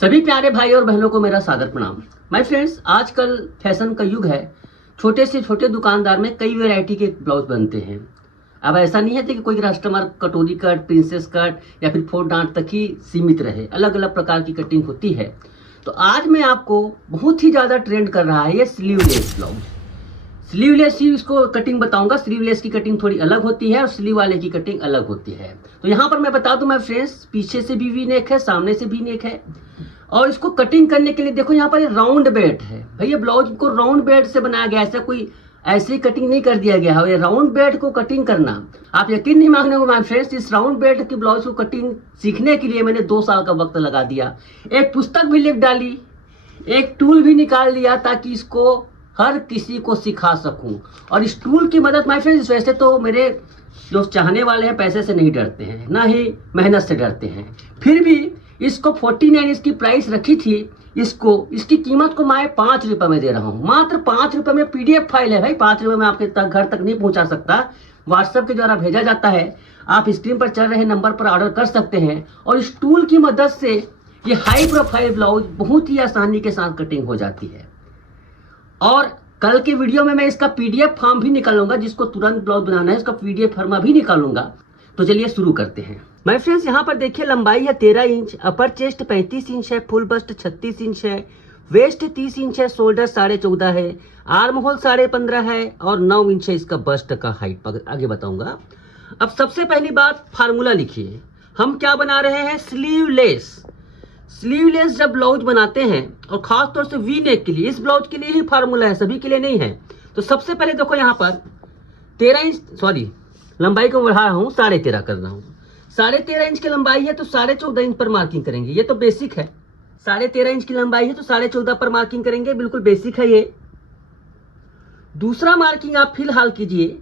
सभी प्यारे भाई और बहनों को मेरा सादर प्रणाम। माय फ्रेंड्स, आजकल फैशन का युग है। छोटे से छोटे दुकानदार में कई वैरायटी के ब्लाउज बनते हैं। अब ऐसा नहीं है कि कोई कस्टमर कटोरी कट, प्रिंसेस कट या फिर फोर डांट तक ही सीमित रहे। अलग अलग प्रकार की कटिंग होती है। तो आज मैं आपको बहुत ही ज़्यादा ट्रेंड कर रहा है ये स्लीवलेस ब्लाउज। स्लीवलेस ही इसको कटिंग बताऊंगा। स्लीवलेस की कटिंग थोड़ी अलग होती है और स्लीव वाले की कटिंग अलग होती है। तो यहाँ पर मैं बता दूं मैं फ्रेंड्स, पीछे से भी वी नेक है, सामने से भी नेक है। और इसको कटिंग करने के लिए देखो यहाँ पर ये राउंड बेल्ट है। भैया ब्लाउज को राउंड बेल्ट से बनाया गया, ऐसा कोई ऐसी कटिंग नहीं कर दिया गया है। ये राउंड बेल्ट को कटिंग करना, आप यकीन नहीं मांगने को माय फ्रेंड्स, इस राउंड बेल्ट की ब्लाउज को कटिंग सीखने के लिए मैंने 2 साल का वक्त लगा दिया। एक पुस्तक भी लिख डाली, एक टूल भी निकाल लिया ताकि इसको हर किसी को सिखा सकूं। और इस टूल की मदद माय फ्रेंड्स, वैसे तो मेरे जो चाहने वाले हैं पैसे से नहीं डरते हैं, ना ही मेहनत से डरते हैं, फिर भी इसको 49 इसकी प्राइस रखी थी। इसकी कीमत को मैं 5 रुपये में दे रहा हूँ। मात्र 5 रुपये में PDF फाइल है भाई। 5 रुपये में आपके घर तक नहीं पहुँचा सकता, व्हाट्सएप के द्वारा भेजा जाता है। आप स्क्रीन पर चल रहे नंबर पर ऑर्डर कर सकते हैं। और इस टूल की मदद से ये हाई प्रोफाइल ब्लाउज बहुत ही आसानी के साथ कटिंग हो जाती है। और कल के वीडियो में मैं इसका PDF फॉर्म भी निकालूंगा। जिसको तुरंत ब्लाउज बनाना है इसका PDF फॉर्म भी निकालूंगा। तो चलिए शुरू करते हैं। माय फ्रेंड्स, यहाँ पर देखिए लंबाई है 13 इंच, अपर चेस्ट 35 इंच है, फुल बस्ट 36 इंच है, वेस्ट 30 इंच है, शोल्डर 14.5 है, आर्म होल 15.5 है और 9 इंच है इसका बस्ट का हाइट। आगे बताऊंगा। अब सबसे पहली बात, फार्मूला लिखिए। हम क्या बना रहे हैं? स्लीवलेस। स्लीवलेस जब ब्लाउज बनाते हैं और खास तौर से वी नेक के लिए, इस ब्लाउज के लिए ही फार्मूला है, सभी के लिए नहीं है। तो सबसे पहले देखो यहाँ पर 13 इंच, सॉरी लंबाई को बढ़ा रहा हूँ, 13.5 कर रहा हूँ। 13.5 इंच की लंबाई है तो 14.5 इंच पर मार्किंग करेंगे। ये तो बेसिक है। 13.5 इंच की लंबाई है तो 14.5 पर मार्किंग करेंगे, बिल्कुल बेसिक है ये। दूसरा मार्किंग आप फिलहाल कीजिए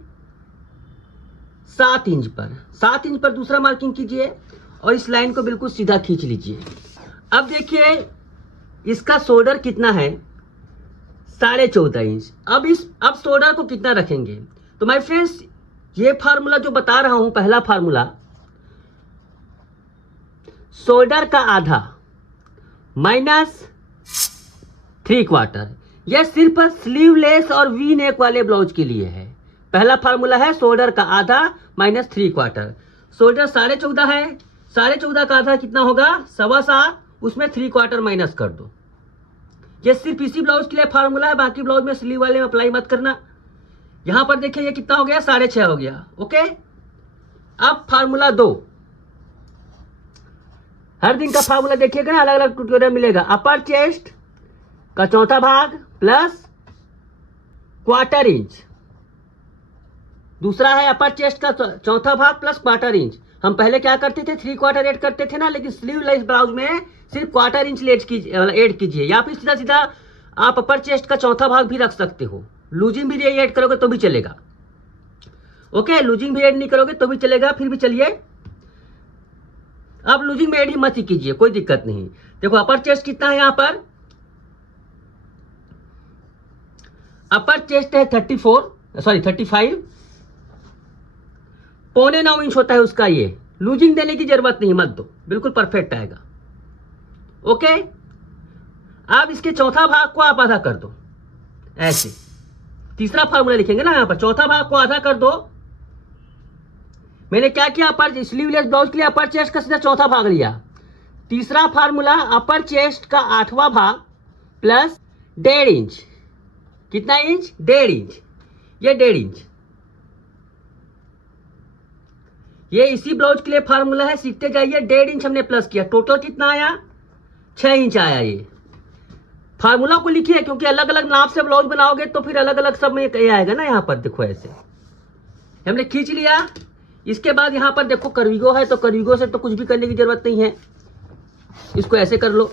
7 इंच पर। 7 इंच पर दूसरा मार्किंग कीजिए और इस लाइन को बिल्कुल सीधा खींच लीजिए। अब देखिए इसका शोल्डर कितना है? 14.5 इंच। अब शोल्डर को कितना रखेंगे? तो माय फ्रेंड्स, ये फार्मूला जो बता रहा हूं, पहला फार्मूला, शोल्डर का आधा माइनस 3/4। यह सिर्फ स्लीवलेस और वी नेक वाले ब्लाउज के लिए है। पहला फार्मूला है शोल्डर का आधा माइनस 3/4। शोल्डर 14.5 है, 14.5 का आधा कितना होगा? 7.25। उसमें 3/4 माइनस कर दो। ये सिर्फ इसी ब्लाउज के लिए फार्मूला है, बाकी ब्लाउज में स्लीव वाले में अप्लाई मत करना। यहां पर देखिए ये कितना हो गया? 6.5 हो गया। ओके, अब फार्मूला 2। हर दिन का फार्मूला देखिएगा ना, अलग अलग ट्यूटोरियल मिलेगा। अपर चेस्ट का चौथा भाग प्लस 1/4 इंच। दूसरा है अपर चेस्ट का चौथा भाग प्लस 1/4 इंच। हम पहले क्या करते थे? 3/4 ऐड करते थे ना, लेकिन स्लीवलेस ब्लाउज में सिर्फ 1/4 इंच ऐड कीजिए। या फिर सीधा सीधा आप अपर चेस्ट का चौथा भाग भी रख सकते हो। लूजिंग भी ऐड करोगे तो भी चलेगा। ओके, लूजिंग भी ऐड नहीं करोगे तो भी चलेगा, फिर भी चलिए। अब लूजिंग में ऐड ही मत ही कीजिए, कोई दिक्कत नहीं। देखो अपर चेस्ट कितना है यहाँ पर? अपर चेस्ट है 35। 8.25 इंच होता है उसका। ये लूजिंग देने की जरूरत नहीं, मत दो, बिल्कुल परफेक्ट आएगा। ओके, अब इसके चौथा भाग को आप आधा कर दो, ऐसे। तीसरा फार्मूला लिखेंगे ना यहाँ पर, चौथा भाग को आधा कर दो। मैंने क्या किया? अपर स्लीवलेस ब्लाउज के लिए अपर चेस्ट का सीधा चौथा भाग लिया। तीसरा फार्मूला अपर चेस्ट का 8वां भाग प्लस 1.5 इंच। कितना इंच? 1.5 इंच। ये 1.5 इंच। ये इसी ब्लाउज के लिए फार्मूला है, सीखते जाइए। 1.5 इंच हमने प्लस किया, टोटल कितना आया? 6 इंच आया। ये फार्मूला को लिखिए, क्योंकि अलग अलग नाप से ब्लाउज बनाओगे तो फिर अलग अलग सब में ये आएगा ना। यहाँ पर देखो ऐसे हमने खींच लिया। इसके बाद यहाँ पर देखो कर्विगो है, तो कर्विगो से तो कुछ भी करने की जरूरत नहीं है। इसको ऐसे कर लो,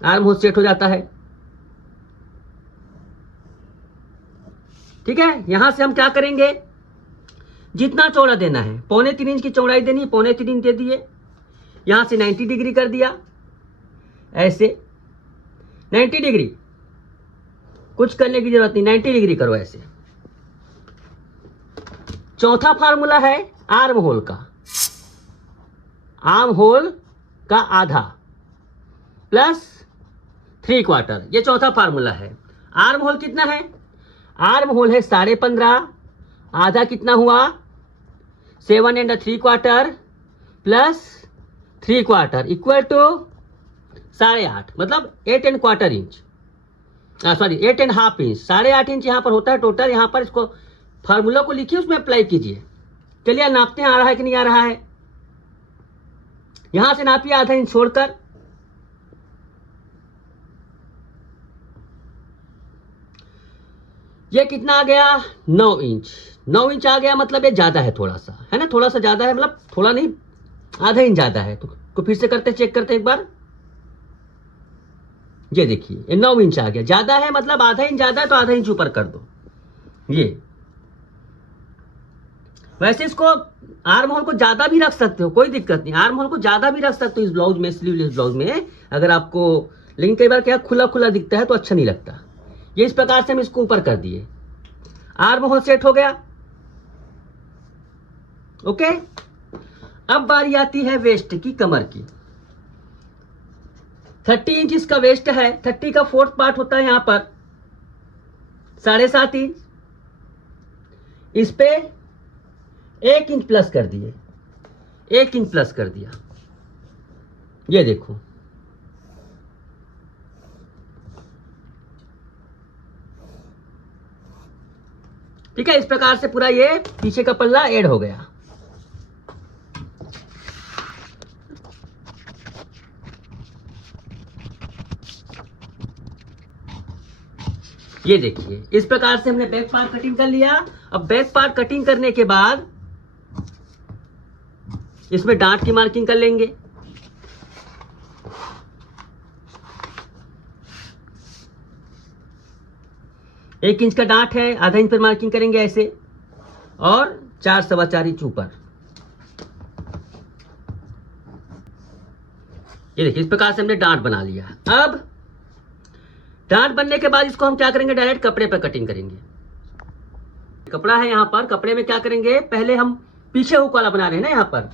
आर्म होल सेट हो जाता है। ठीक है, यहां से हम क्या करेंगे? जितना चौड़ा देना है, 3.25 इंच की चौड़ाई देनी है, 3.25 इंच दे दिए। यहां से 90 डिग्री कर दिया, ऐसे 90 डिग्री। कुछ करने की जरूरत नहीं, 90 डिग्री करो ऐसे। चौथा फार्मूला है आर्म होल का। आर्म होल का आधा प्लस 3/4। ये चौथा फार्मूला है। आर्म होल कितना है? आर्म होल है 15.5, आधा कितना हुआ 7 3/4 प्लस 3/4 इक्वल टू 8.5, मतलब 8.25 इंच, सॉरी 8.5 इंच। 8.5 इंच यहाँ पर होता है टोटल। यहाँ पर इसको फार्मूला को लिखिए, उसमें अप्लाई कीजिए। चलिए नापते हैं, आ रहा है कि नहीं आ रहा है। यहां से नापिए आधा इंच छोड़कर। ये कितना आ गया 9 इंच। 9 इंच आ गया, मतलब ये ज्यादा है थोड़ा सा, है ना, थोड़ा सा ज्यादा है, मतलब थोड़ा नहीं, आधा इंच ज्यादा है। तो फिर से करते, चेक करते एक बार। ये देखिए ये 9 इंच आ गया, ज्यादा है, मतलब आधा इंच ज्यादा है, तो आधा इंच ऊपर कर दो। ये वैसे इसको आर्म होल को ज्यादा भी रख सकते हो, कोई दिक्कत नहीं। आर्म होल को ज्यादा भी रख सकते हो इस ब्लाउज में, स्लीवलेस ब्लाउज में, अगर आपको। लेकिन कई बार क्या खुला खुला दिखता है तो अच्छा नहीं लगता। ये इस प्रकार से हम इसको ऊपर कर दिए। आर्म होल सेट हो गया। ओके, अब बारी आती है वेस्ट की, कमर की। 30 इंच इसका वेस्ट है। 30 का 4th पार्ट होता है यहां पर 7.5 इंच। इस पे 1 इंच प्लस कर दिए, 1 इंच प्लस कर दिया। ये देखो, ठीक है। इस प्रकार से पूरा ये पीछे का पल्ला ऐड हो गया। ये देखिए, इस प्रकार से हमने बैक पार्ट कटिंग कर लिया। अब बैक पार्ट कटिंग करने के बाद इसमें डांट की मार्किंग कर लेंगे। एक इंच का डांट है, आधा इंच पर मार्किंग करेंगे ऐसे, और 4 सवा 4 इंच ऊपर। ये देखिए, इस प्रकार से हमने डांट बना लिया। अब डांट बनने के बाद इसको हम क्या करेंगे, डायरेक्ट कपड़े पर कटिंग करेंगे। कपड़ा है यहां पर, कपड़े में क्या करेंगे, पहले हम पीछे हुक वाला बना रहे हैं ना, यहां पर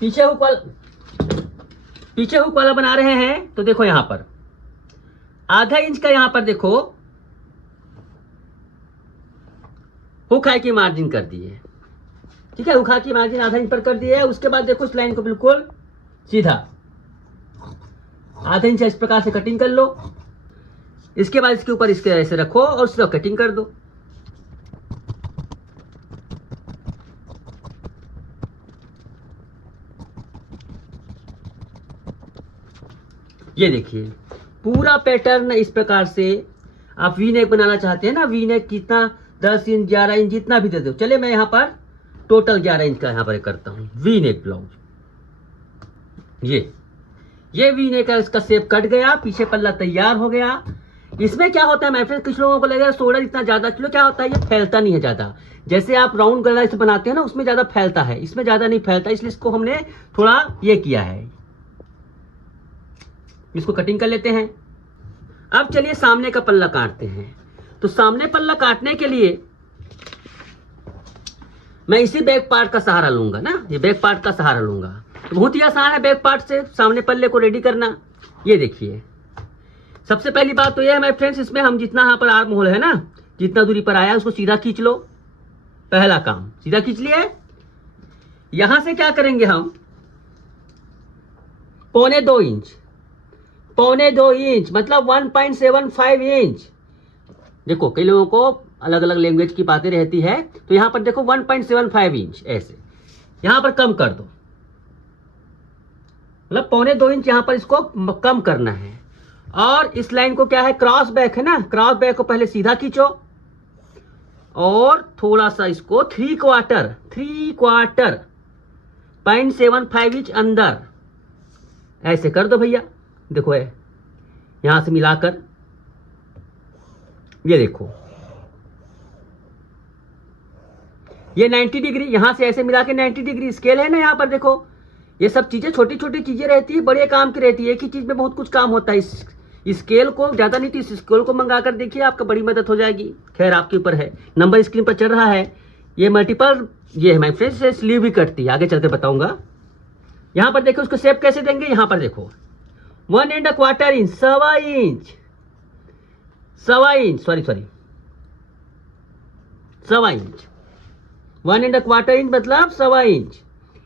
पीछे हुक वाला बना रहे हैं। तो देखो यहां पर आधा इंच का, यहां पर देखो हुक हाई की मार्जिन कर दी है, ठीक है। हुक हाई की मार्जिन आधा इंच पर कर दी है। उसके बाद देखो इस लाइन को बिल्कुल सीधा आधा इंच इस प्रकार से कटिंग कर लो। इसके बाद इसके ऊपर इसके ऐसे रखो और उसको कटिंग कर दो। ये देखिए पूरा पैटर्न इस प्रकार से। आप वी नेक बनाना चाहते हैं ना, वी नेक कितना 10 इंच 11 इंच जितना भी दे दो। चलिए मैं यहाँ पर टोटल 11 इंच का यहाँ पर करता हूँ वी नेक ब्लाउज। ये वी नेक का इसका शेप कट गया, पीछे पल्ला तैयार हो गया। इसमें क्या होता है माय फ्रेंड, कुछ लोगों को लगेगा सोल्डर इतना ज्यादा किलो, क्या होता है ये फैलता नहीं है ज्यादा। जैसे आप राउंड गला इसे बनाते हैं ना, उसमें ज्यादा फैलता है, इसमें ज्यादा नहीं फैलता, इसलिए इसको हमने थोड़ा ये किया है। इसको कटिंग कर लेते हैं। अब चलिए सामने का पल्ला काटते हैं। तो सामने पल्ला काटने के लिए मैं इसी बैक पार्ट का सहारा लूंगा ना, ये बैक पार्ट का सहारा लूंगा। तो बहुत ही आसान है बैक पार्ट से सामने पल्ले को रेडी करना। ये देखिए, सबसे पहली बात तो यह है माय फ्रेंड्स, इसमें हम जितना यहाँ पर आर्म होल है ना, जितना दूरी पर आया उसको सीधा खींच लो। पहला काम सीधा खींच लिए। यहां से क्या करेंगे हम, 1.25 इंच, 1.25 इंच मतलब 1.75 इंच। देखो कई लोगों को अलग अलग लैंग्वेज की बातें रहती है, तो यहां पर देखो 1.75 इंच ऐसे यहां पर कम कर दो, मतलब 1.25 इंच यहां पर इसको कम करना है। और इस लाइन को क्या है, क्रॉस बैक है ना, क्रॉस बैक को पहले सीधा खींचो और थोड़ा सा इसको 3/4 0.75 इंच अंदर ऐसे कर दो भैया। देखो है यहां से मिलाकर, ये देखो ये 90 डिग्री, यहां से ऐसे मिला के 90 डिग्री स्केल है ना। यहां पर देखो ये सब चीजें छोटी छोटी चीजें रहती है, बड़े काम की रहती है। एक ही चीज में बहुत कुछ काम होता है। इस स्केल को ज्यादा नहीं तो इस स्केल को मंगा कर देखिए, आपका बड़ी मदद हो जाएगी। खैर आपके ऊपर है, नंबर स्क्रीन पर चल रहा है। ये मल्टीपल ये है माय फ्रेंड्स, स्लीव भी कटती है, आगे चलते बताऊंगा। यहाँ पर देखो उसको शेप कैसे देंगे, यहाँ पर देखो 1¼ इंच, सवा इंच, सवा इंच, सॉरी सवा इंच, 1¼ इंच मतलब सवा इंच।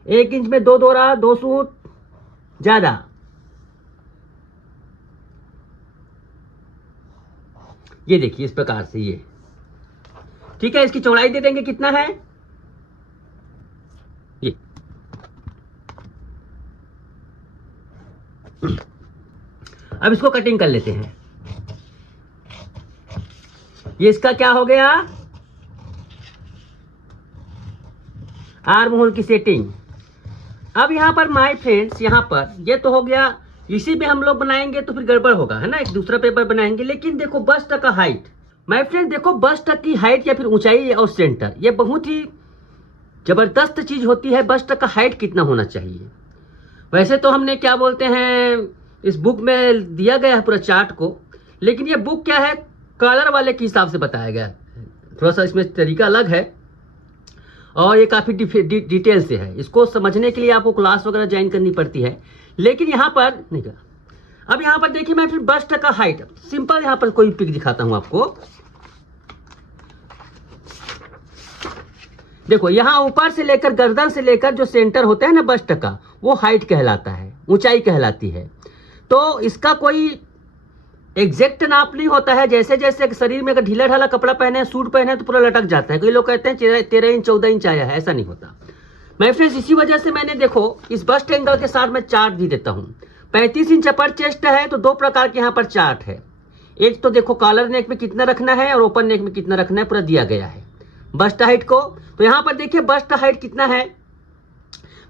1 इंच में 2 दोहरा, 2 सूत ज्यादा। ये देखिए इस प्रकार से ये, ठीक है। इसकी चौड़ाई दे देंगे कितना है, ये अब इसको कटिंग कर लेते हैं। ये इसका क्या हो गया, आर्म होल की सेटिंग। अब यहां पर माय फ्रेंड्स, यहां पर ये तो हो गया, इसी पे हम लोग बनाएंगे तो फिर गड़बड़ होगा, है ना, एक दूसरा पेपर बनाएंगे। लेकिन देखो बस्ट का हाइट, माय फ्रेंड्स देखो बस्ट की हाइट या फिर ऊंचाई और सेंटर, ये बहुत ही जबरदस्त चीज होती है। बस्ट का हाइट कितना होना चाहिए, वैसे तो हमने क्या बोलते हैं इस बुक में दिया गया है पूरा चार्ट को, लेकिन ये बुक क्या है कलर वाले के हिसाब से बताया गया है, थोड़ा सा इसमें तरीका अलग है और ये काफ़ी डिटेल से है। इसको समझने के लिए आपको क्लास वगैरह ज्वाइन करनी पड़ती है, लेकिन यहाँ पर नहीं कर। अब यहाँ पर देखिए मैं फिर बस्ट का हाइट सिंपल यहाँ पर कोई पिक दिखाता हूँ आपको। देखो यहाँ ऊपर से लेकर गर्दन से लेकर जो सेंटर होता है ना बस्ट का, वो हाइट कहलाता है, ऊंचाई कहलाती है। तो इसका कोई एग्जैक्ट नाप नहीं होता है। जैसे जैसे शरीर में अगर ढीला ढाला कपड़ा पहने, सूट पहने तो पूरा लटक जाता है। कई लोग कहते हैं 13 इंच 14 इंच आया है, ऐसा नहीं होता माय फ्रेंड्स। इसी वजह से मैंने देखो इस बस्ट एंगल के साथ मैं चार्ट भी देता हूँ। 35 इंच अपर चेस्ट है तो 2 प्रकार के यहाँ पर चार्ट है। एक तो देखो कॉलर नेक में कितना रखना है और ओपन नेक में कितना रखना है, पूरा दिया गया है बस्ट हाइट को। तो यहाँ पर देखिए बस्ट हाइट कितना है,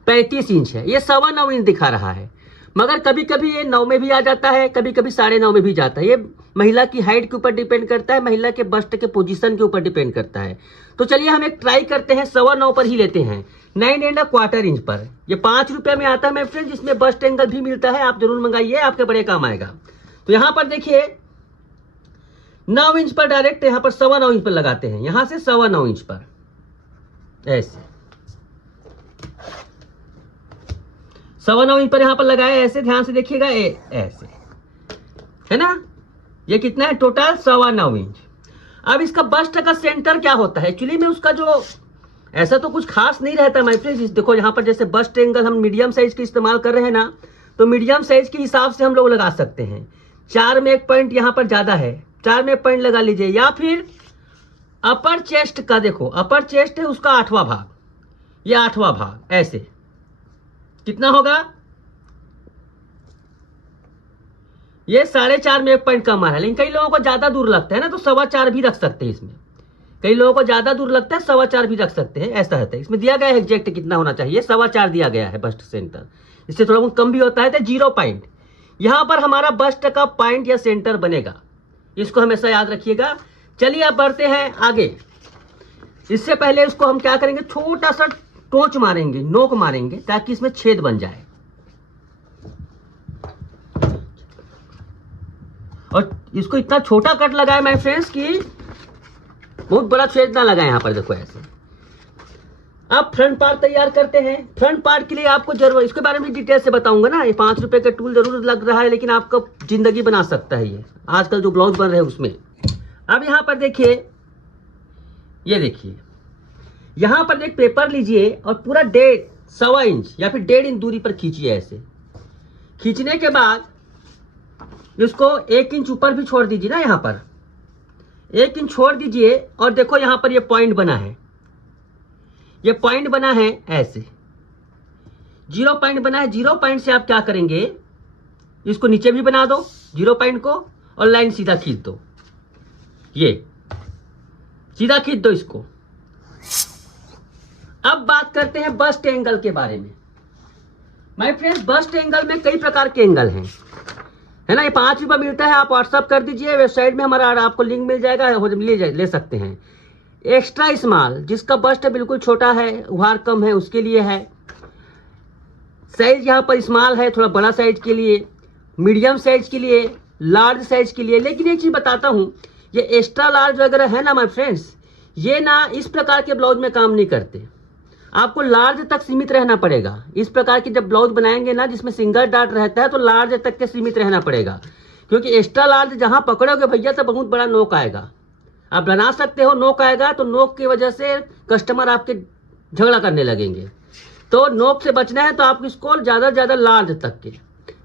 35 इंच है। ये 9.25 इंच दिखा रहा है, मगर कभी कभी ये 9 में भी आ जाता है, कभी कभी 9.5 में भी जाता है। ये महिला की हाइट के ऊपर डिपेंड करता है, महिला के बस्ट के पोजीशन के ऊपर डिपेंड करता है। तो चलिए हम एक ट्राई करते हैं, 9.25 पर ही लेते हैं, 9¼ इंच पर। ये 5 रुपये में आता है मेरे फ्रेंड, जिसमें बस्ट एंगल भी मिलता है। आप जरूर मंगाइए, आपके बड़े काम आएगा। तो यहाँ पर देखिए 9 इंच पर डायरेक्ट यहाँ पर 9.25 इंच पर लगाते हैं, यहाँ से 9.25 इंच पर ऐसे 9.25 इंच पर यहाँ पर लगाए, ऐसे ध्यान से देखिएगा, ऐसे है ना। ये कितना है टोटल 9.25 इंच। अब इसका बस्ट का सेंटर क्या होता है, एक्चुअली में उसका जो ऐसा तो कुछ खास नहीं रहता माय फ्रेंड्स। देखो यहाँ पर जैसे बस्ट एंगल हम मीडियम साइज के इस्तेमाल कर रहे हैं ना, तो मीडियम साइज के हिसाब से हम लोग लगा सकते हैं। 4 में 1 पॉइंट यहाँ पर ज्यादा है, 4 में 1 पॉइंट लगा लीजिए। या फिर अपर चेस्ट का देखो, अपर चेस्ट है उसका 8वां भाग, ये 8वां भाग ऐसे कितना होगा, ये 4.5 में 1 पॉइंट कम आ रहा है। लेकिन कई लोगों को ज्यादा दूर लगता है ना, तो 4.25 भी रख सकते हैं इसमें। कई लोगों को ज्यादा दूर लगता है, 4.25 भी रख सकते हैं, ऐसा रहता है। इसमें दिया गया है एग्जैक्ट कितना होना चाहिए, 4.25 दिया गया है बस्ट सेंटर। इससे थोड़ा बहुत कम भी होता है तो 0 पॉइंट यहां पर हमारा बस्ट का पॉइंट या सेंटर बनेगा, इसको हमेशा याद रखिएगा। चलिए अब बढ़ते हैं आगे। इससे पहले इसको हम क्या करेंगे, छोटा सा टोच मारेंगे, नोक मारेंगे, ताकि इसमें छेद बन जाए। और इसको इतना छोटा कट लगाए माय फ्रेंड्स कि बहुत बड़ा छेद ना लगाए यहाँ पर, देखो ऐसे। अब फ्रंट पार्ट तैयार करते हैं। फ्रंट पार्ट के लिए आपको जरूर इसके बारे में डिटेल से बताऊंगा ना। ये 5 रुपए का टूल जरूर लग रहा है, लेकिन आपका जिंदगी बना सकता है ये आजकल जो ब्लाउज बन रहे हैं उसमें। अब यहाँ पर देखिए, ये देखिए यहाँ पर एक पेपर लीजिए और पूरा 1.5 इंच या फिर 1.5 इंच दूरी पर खींचिए। ऐसे खींचने के बाद इसको 1 इंच ऊपर भी छोड़ दीजिए ना, यहाँ पर 1 इंच छोड़ दीजिए। और देखो यहाँ पर ये पॉइंट बना है, ये पॉइंट बना है ऐसे, 0 पॉइंट बना है। 0 पॉइंट से आप क्या करेंगे, इसको नीचे भी बना दो 0 पॉइंट को, और लाइन सीधा खींच दो, ये सीधा खींच दो इसको। अब बात करते हैं बस्ट एंगल के बारे में। माय फ्रेंड्स बस्ट एंगल में कई प्रकार के एंगल हैं, है ना। ये 5 रुपये मिलता है, आप व्हाट्सअप कर दीजिए, वेबसाइट में हमारा आपको लिंक मिल जाएगा, ले सकते हैं। एक्स्ट्रा स्मॉल, जिसका बस्ट बिल्कुल छोटा है, उभार कम है, उसके लिए है। साइज यहाँ पर स्मॉल है, थोड़ा बड़ा साइज के लिए, मीडियम साइज के लिए, लार्ज साइज के लिए। लेकिन एक चीज बताता हूँ, ये एक्स्ट्रा लार्ज वगैरह है ना माय फ्रेंड्स, ये ना इस प्रकार के ब्लाउज में काम नहीं करते। आपको लार्ज तक सीमित रहना पड़ेगा। इस प्रकार की जब ब्लाउज बनाएंगे ना जिसमें सिंगल डार्ट रहता है तो लार्ज तक के सीमित रहना पड़ेगा, क्योंकि एक्स्ट्रा लार्ज जहाँ पकड़ोगे भैया तो बहुत बड़ा नोक आएगा। आप बना सकते हो, नोक आएगा तो नोक की वजह से कस्टमर आपके झगड़ा करने लगेंगे। तो नोक से बचना है तो आप इसको ज़्यादा से ज़्यादा लार्ज तक के,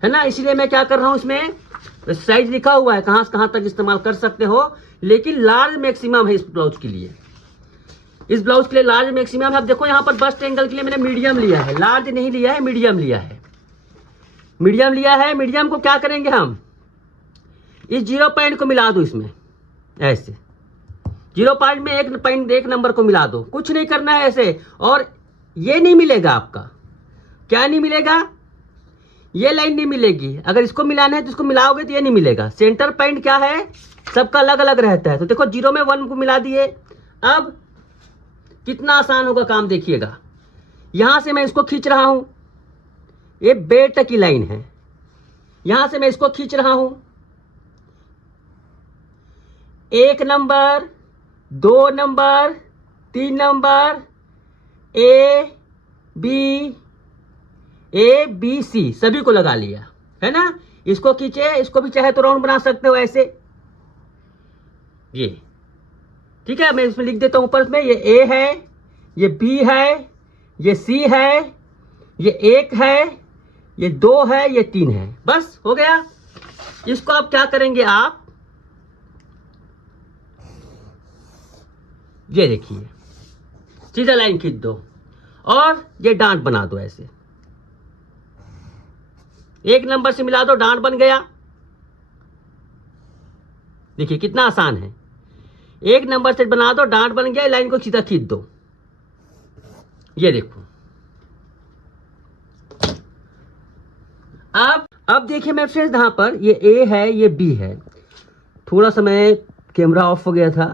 है ना। इसीलिए मैं क्या कर रहा हूँ, इसमें साइज लिखा हुआ है कहाँ से कहाँ तक इस्तेमाल कर सकते हो, लेकिन लार्ज मैक्सिमम है इस ब्लाउज के लिए। इस ब्लाउज के लिए लार्ज मैक्सिमम है। आप देखो यहाँ पर बस्ट एंगल के लिए मैंने मीडियम लिया है, लार्ज नहीं लिया है, मीडियम लिया है। मीडियम लिया है। मीडियम को क्या करेंगे हम, इस 0 पॉइंट को मिला दो इसमें, ऐसे 0 पॉइंट में एक नंबर को मिला दो। कुछ नहीं करना है ऐसे। और ये नहीं मिलेगा आपका, क्या नहीं मिलेगा, ये लाइन नहीं मिलेगी। अगर इसको मिलाना है तो इसको मिलाओगे तो ये नहीं मिलेगा। सेंटर पॉइंट क्या है, सबका अलग अलग रहता है। तो देखो 0 में 1 को मिला दिए। अब कितना आसान होगा काम, देखिएगा। यहां से मैं इसको खींच रहा हूं, ये बेल्ट की लाइन है। यहां से मैं इसको खींच रहा हूं, 1 number, 2 number, 3 number, A B C सभी को लगा लिया, है ना। इसको खींचे, इसको भी चाहे तो राउंड बना सकते हो ऐसे, ये ठीक है। मैं इसमें लिख देता हूं ऊपर में, ये ए है, ये बी है, ये सी है, ये 1 है, ये 2 है, ये 3 है। बस हो गया। इसको आप क्या करेंगे, आप ये देखिए सीधा लाइन खींच दो और ये डांट बना दो ऐसे। 1 नंबर से मिला दो, डांट बन गया। देखिए कितना आसान है। 1 नंबर से बना दो, डांट बन गया, लाइन को सीधा खींच दो। ये देखो। अब देखिए मैं फ्रेंड्स यहाँ पर ये ए है, ये बी है। थोड़ा सा मैं कैमरा ऑफ हो गया था।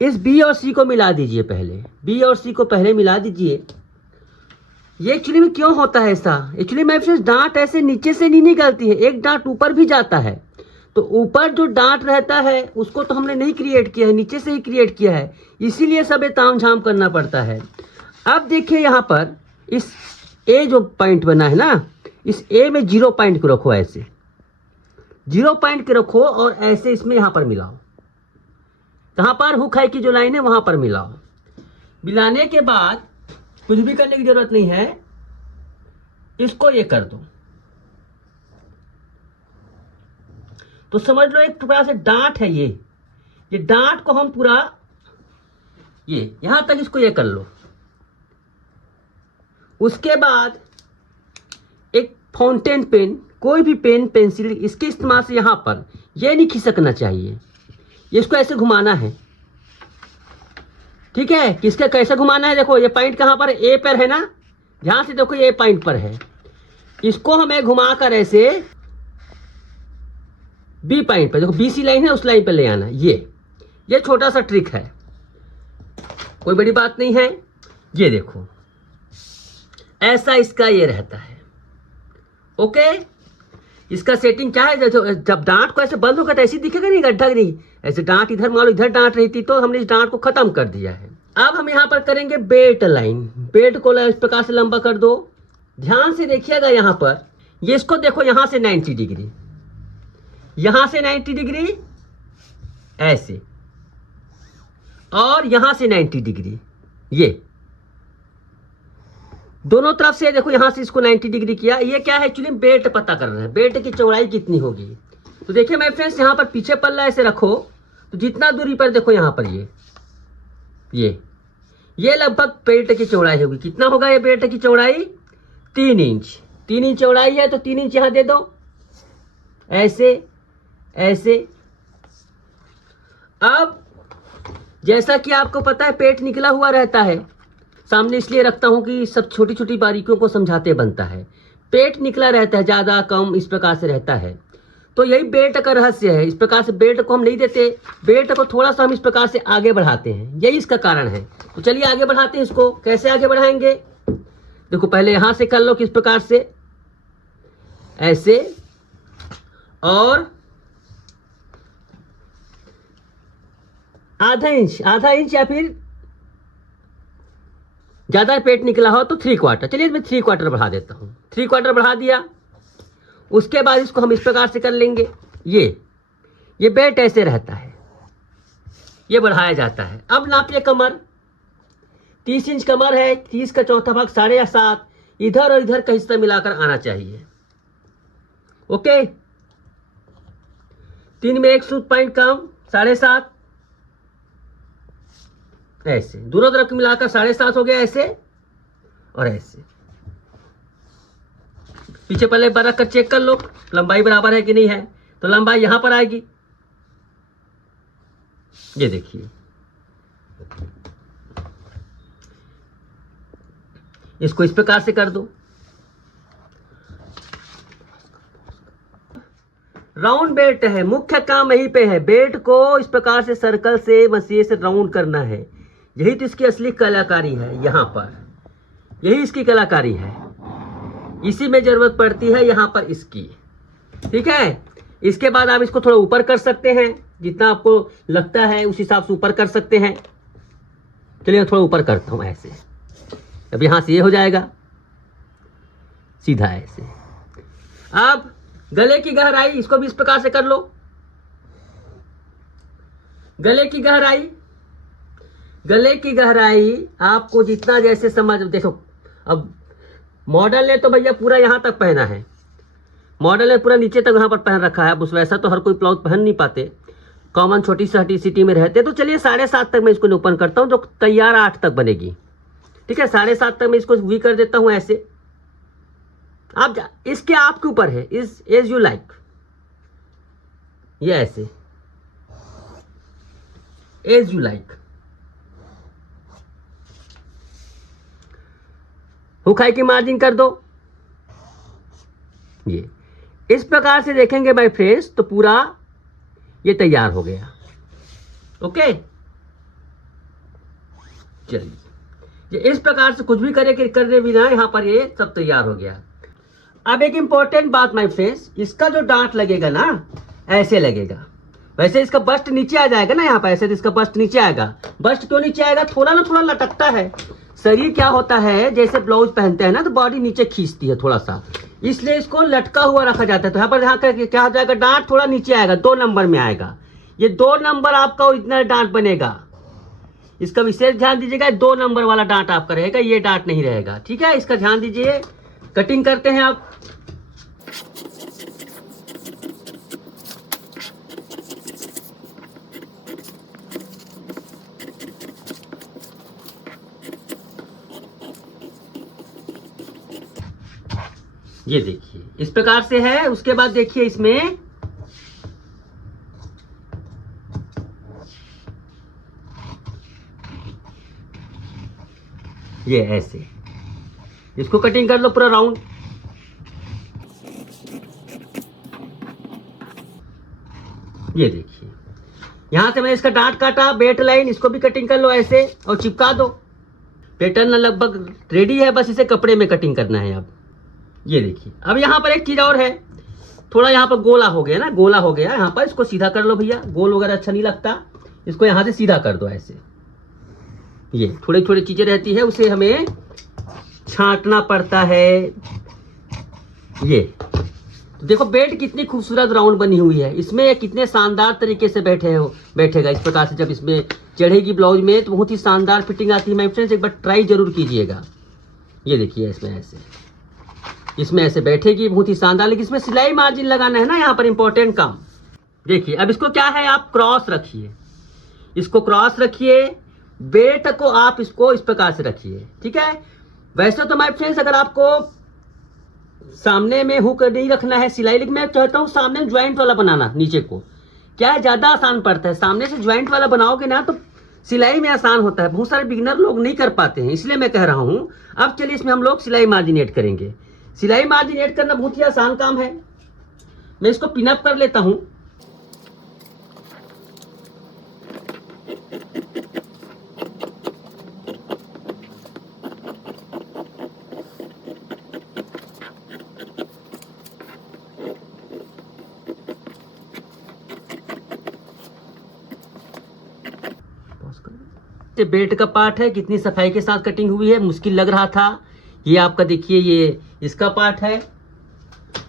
इस बी और सी को मिला दीजिए पहले, बी और सी को पहले मिला दीजिए। ये एक्चुअली में क्यों होता है ऐसा, एक्चुअली मैं फ्रेंड्स डांट ऐसे नीचे से नहीं निकलती है, एक डांट ऊपर भी जाता है। तो ऊपर जो डांट रहता है उसको तो हमने नहीं क्रिएट किया है, नीचे से ही क्रिएट किया है, इसीलिए सब ये ताम झाम करना पड़ता है। अब देखिए यहाँ पर इस ए जो पॉइंट बना है ना, इस ए में 0 पॉइंट को रखो, ऐसे 0 पॉइंट के रखो और ऐसे इसमें यहाँ पर मिलाओ। कहाँ पर, हुक है की जो लाइन है वहां पर मिलाओ। मिलाने के बाद कुछ भी करने की जरूरत नहीं है, इसको ये कर दो तो समझ लो एक टुकड़ा से डांट है। ये डांट को हम पूरा ये यहां तक इसको ये कर लो। उसके बाद एक फाउंटेन पेन, कोई भी पेन पेंसिल, इसके इस्तेमाल से यहां पर ये नहीं खिसकना चाहिए, इसको ऐसे घुमाना है। ठीक है, किसका कैसे घुमाना है, देखो ये पॉइंट कहां पर, ए पर है ना, ध्यान से देखो ये पॉइंट पर है। इसको हमें घुमाकर ऐसे बी पॉइंट पर, देखो बी सी लाइन है, उस लाइन पर ले आना। ये छोटा सा ट्रिक है, कोई बड़ी बात नहीं है। ये देखो ऐसा इसका ये रहता है। ओके, इसका सेटिंग क्या है, जब डांट को ऐसे बंद होगा तो ऐसे दिखेगा नहीं, गड्ढा नहीं, ऐसे डांट इधर मान लो, इधर डांट रही थी तो हमने इस डांट को खत्म कर दिया है। अब हम यहाँ पर करेंगे बेल्ट लाइन। बेल्ट को इस प्रकार से लंबा कर दो। ध्यान से देखिएगा यहाँ पर, ये इसको देखो यहाँ से 90 डिग्री, यहाँ से 90 डिग्री ऐसे, और यहाँ से 90 डिग्री, ये दोनों तरफ से देखो, यहां से इसको 90 डिग्री किया। ये क्या है, एक्चुअली बेल्ट पता कर रहे हैं, बेल्ट की चौड़ाई कितनी होगी। तो देखिए मेरे फ्रेंड्स, यहाँ पर पीछे पल्ला ऐसे रखो तो जितना दूरी पर देखो यहाँ पर ये लगभग बेल्ट की चौड़ाई होगी। कितना होगा ये बेल्ट की चौड़ाई, 3 इंच। 3 इंच चौड़ाई है तो 3 इंच यहाँ दे दो, ऐसे ऐसे। अब जैसा कि आपको पता है पेट निकला हुआ रहता है, सामने इसलिए रखता हूं कि सब छोटी छोटी बारीकियों को समझाते बनता है। पेट निकला रहता है, ज़्यादा कम इस प्रकार से रहता है। तो यही बेल्ट का रहस्य है। इस प्रकार से बेल्ट को हम नहीं देते, बेल्ट को थोड़ा सा हम इस प्रकार से आगे बढ़ाते हैं, यही इसका कारण है। तो चलिए आगे बढ़ाते हैं इसको। कैसे आगे बढ़ाएंगे, देखो पहले यहाँ से कर लो किस प्रकार से, ऐसे, और आधा इंच या फिर ज़्यादा पेट निकला हो तो 3/4, चलिए मैं 3/4 बढ़ा देता हूँ। 3/4 बढ़ा दिया। उसके बाद इसको हम इस प्रकार से कर लेंगे। ये बेल्ट ऐसे रहता है, ये बढ़ाया जाता है। अब नापिए कमर। 30 इंच कमर है, 30 का चौथा भाग 7.5, इधर और इधर का हिस्सा मिलाकर आना चाहिए। ओके, 3 में 1 सूत पॉइंट कम, 7.5, ऐसे दोनों तरफ मिलाकर 7.5 हो गया, ऐसे और ऐसे। पीछे पहले बार कर चेक कर लो लंबाई बराबर है कि नहीं है। तो लंबाई यहां पर आएगी, ये देखिए। इसको इस प्रकार से कर दो। राउंड बेल्ट है, मुख्य काम यहीं पे है। बेल्ट को इस प्रकार से सर्कल से मसीहे से राउंड करना है। यही तो इसकी असली कलाकारी है। यहाँ पर यही इसकी कलाकारी है, इसी में जरूरत पड़ती है यहाँ पर इसकी। ठीक है, इसके बाद आप इसको थोड़ा ऊपर कर सकते हैं, जितना आपको लगता है उस हिसाब से ऊपर कर सकते हैं। चलिए थोड़ा ऊपर करता हूँ ऐसे। अब यहाँ से ये हो जाएगा सीधा ऐसे। अब गले की गहराई, इसको भी इस प्रकार से कर लो। गले की गहराई आपको जितना जैसे समझ, देखो अब मॉडल ने तो भैया पूरा यहाँ तक पहना है, मॉडल ने पूरा नीचे तक यहाँ पर पहन रखा है। अब उस वैसा तो हर कोई ब्लाउज पहन नहीं पाते, कॉमन छोटी सी सिटी में रहते। तो चलिए 7.5 तक मैं इसको ओपन करता हूँ, जो तैयार 8 तक बनेगी। ठीक है, 7.5 तक मैं इसको वी कर देता हूँ ऐसे। आप इसके आपके ऊपर है, इज एज यू लाइक, ये ऐसे एज यू लाइक। हुकाई की मार्जिन कर दो। ये इस प्रकार से देखेंगे माय फ्रेंड्स तो पूरा ये तैयार हो गया। ओके, चलिए ये इस प्रकार से कुछ भी करने बिना यहाँ पर ये सब तैयार हो गया। अब एक इंपॉर्टेंट बात माय फ्रेंड्स, इसका जो डांट लगेगा ना ऐसे लगेगा। वैसे इसका बस्ट नीचे आ जाएगा ना यहाँ पर, ऐसे तो इसका बस्ट नीचे आएगा। बस्ट क्यों नीचे आएगा? थोड़ा ना थोड़ा लटकता है शरीर। क्या होता है, जैसे ब्लाउज पहनते हैं ना तो बॉडी नीचे खींचती है थोड़ा सा, इसलिए इसको लटका हुआ रखा जाता है। तो यहाँ पर क्या हो जाएगा, डांट थोड़ा नीचे आएगा, 2 नंबर में आएगा। ये 2 नंबर आपका ओरिजिनल डांट बनेगा। इसका विशेष ध्यान दीजिएगा, 2 नंबर वाला डांट आपका रहेगा, ये डांट नहीं रहेगा। ठीक है, इसका ध्यान दीजिए। कटिंग करते हैं आप। ये देखिए इस प्रकार से है। उसके बाद देखिए इसमें ये ऐसे, इसको कटिंग कर लो पूरा राउंड। ये देखिए यहां से मैंने इसका डांट काटा, बेल्ट लाइन, इसको भी कटिंग कर लो ऐसे और चिपका दो। पैटर्न लगभग रेडी है, बस इसे कपड़े में कटिंग करना है अब। ये देखिए अब यहाँ पर एक चीज और है, थोड़ा यहाँ पर गोला हो गया ना, गोला हो गया यहाँ पर, इसको सीधा कर लो भैया। गोल वगैरह अच्छा नहीं लगता, इसको यहाँ से सीधा कर दो ऐसे। ये थोड़ी थोड़ी चीजें रहती है, उसे हमें छांटना पड़ता है। ये तो देखो बेल्ट कितनी खूबसूरत राउंड बनी हुई है, इसमें कितने शानदार तरीके से बैठेगा इस प्रकार से। जब इसमें चढ़ेगी ब्लाउज में तो बहुत ही शानदार फिटिंग आती है। मैं फ्रेंड्स एक बार ट्राई जरूर कीजिएगा। ये देखिए इसमें ऐसे बैठेगी बहुत ही शानदार। लेकिन इसमें सिलाई मार्जिन लगाना है ना, यहाँ पर इंपॉर्टेंट काम। देखिए अब इसको क्या है, आप क्रॉस रखिए, इसको क्रॉस रखिए, बेल्ट को आप इसको इस प्रकार से रखिए। ठीक है, वैसे तो माय फ्रेंड्स अगर आपको सामने में हुक नहीं रखना है सिलाई, लेकिन मैं चाहता हूँ सामने ज्वाइंट वाला बनाना। नीचे को क्या है, ज्यादा आसान पड़ता है। सामने से ज्वाइंट वाला बनाओगे ना तो सिलाई में आसान होता है। बहुत सारे बिगिनर लोग नहीं कर पाते हैं, इसलिए मैं कह रहा हूँ। अब चलिए इसमें हम लोग सिलाई मार्जिन ऐड करेंगे। सिलाई मार्जिन ऐड करना बहुत ही आसान काम है। मैं इसको पिनअप कर लेता हूं। ये बेल्ट का पार्ट है, कितनी सफाई के साथ कटिंग हुई है, मुश्किल लग रहा था। ये आपका देखिए, ये इसका पार्ट है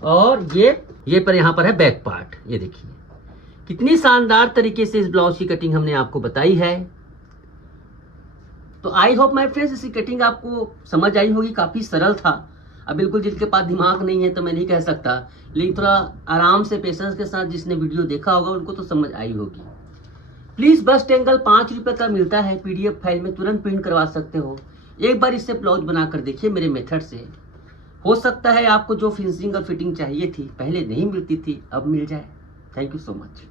और ये पर यहाँ पर है बैक पार्ट। ये देखिए कितनी शानदार तरीके से इस ब्लाउज की कटिंग हमने आपको बताई है। तो आई होप माय फ्रेंड्स इसकी कटिंग आपको समझ आई होगी। काफी सरल था। अब बिल्कुल जिनके पास दिमाग नहीं है तो मैं नहीं कह सकता, लेकिन थोड़ा आराम से पेशेंस के साथ जिसने वीडियो देखा होगा उनको तो समझ आई होगी। प्लीज बस टेंगल 5 रुपए का मिलता है, PDF फाइल में तुरंत प्रिंट करवा सकते हो। एक बार इससे ब्लाउज बनाकर देखिए मेरे मेथड से। हो सकता है आपको जो फिनिशिंग और फिटिंग चाहिए थी पहले नहीं मिलती थी, अब मिल जाए। Thank you so much.